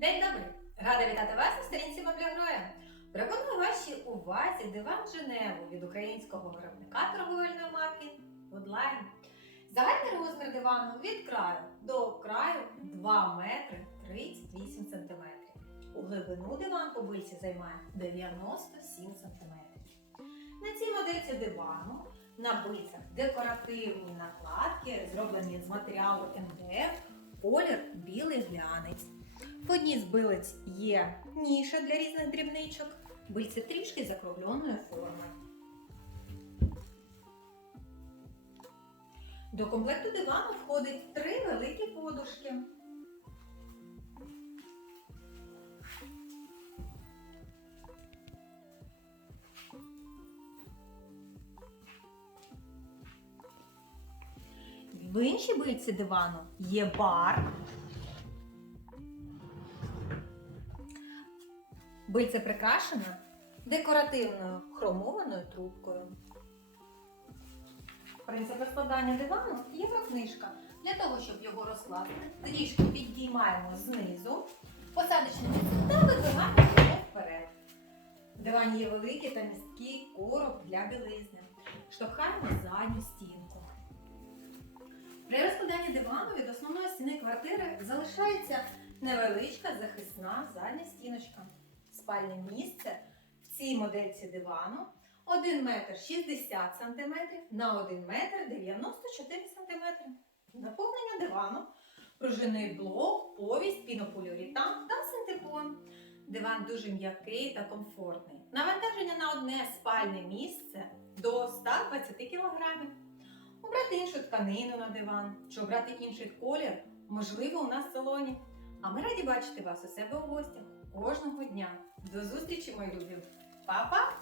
День добрий! Рада вітати вас на сторінці Мобля Гроя. Пропоную вашій увазі диван Женеву від українського виробника торговельної марки Woodline. Загальний розмір дивану від краю до краю 2 метри 38 сантиметрів. У глибину диван по бильці займає 97 сантиметрів. На цій модельці дивану на бильцях декоративні накладки, зроблені з матеріалу МДФ, колір білий глянець. В одній з билиць є ніша для різних дрібничок, бильці трішки закругленої форми. До комплекту дивану входить три великі подушки. В іншій бильці дивану є бар. Бильце прикрашена декоративною хромованою трубкою. Принцип розкладання дивану єврокнижка. Для того, щоб його розкласти, трішки підіймаємо знизу, посадочне місце та видвигаємо його вперед. В дивані є великий та місткий короб для білизни. Штовхаємо задню стінку. При розкладанні дивану від основної стіни квартири залишається невеличка захисна задня стіночка. Спальне місце в цій модельці дивану 1 метр 60 см на 1 метр 94 см. Наповнення дивану, пружинний блок, повість, пінополіуретан та синтепон. Диван дуже м'який та комфортний. Навантаження на одне спальне місце до 120 кг. Обрати іншу тканину на диван чи обрати інший колір, можливо, у нас в салоні. А ми раді бачити вас у себе у гостях кожного дня. До зустрічі, мої любі! Па-па!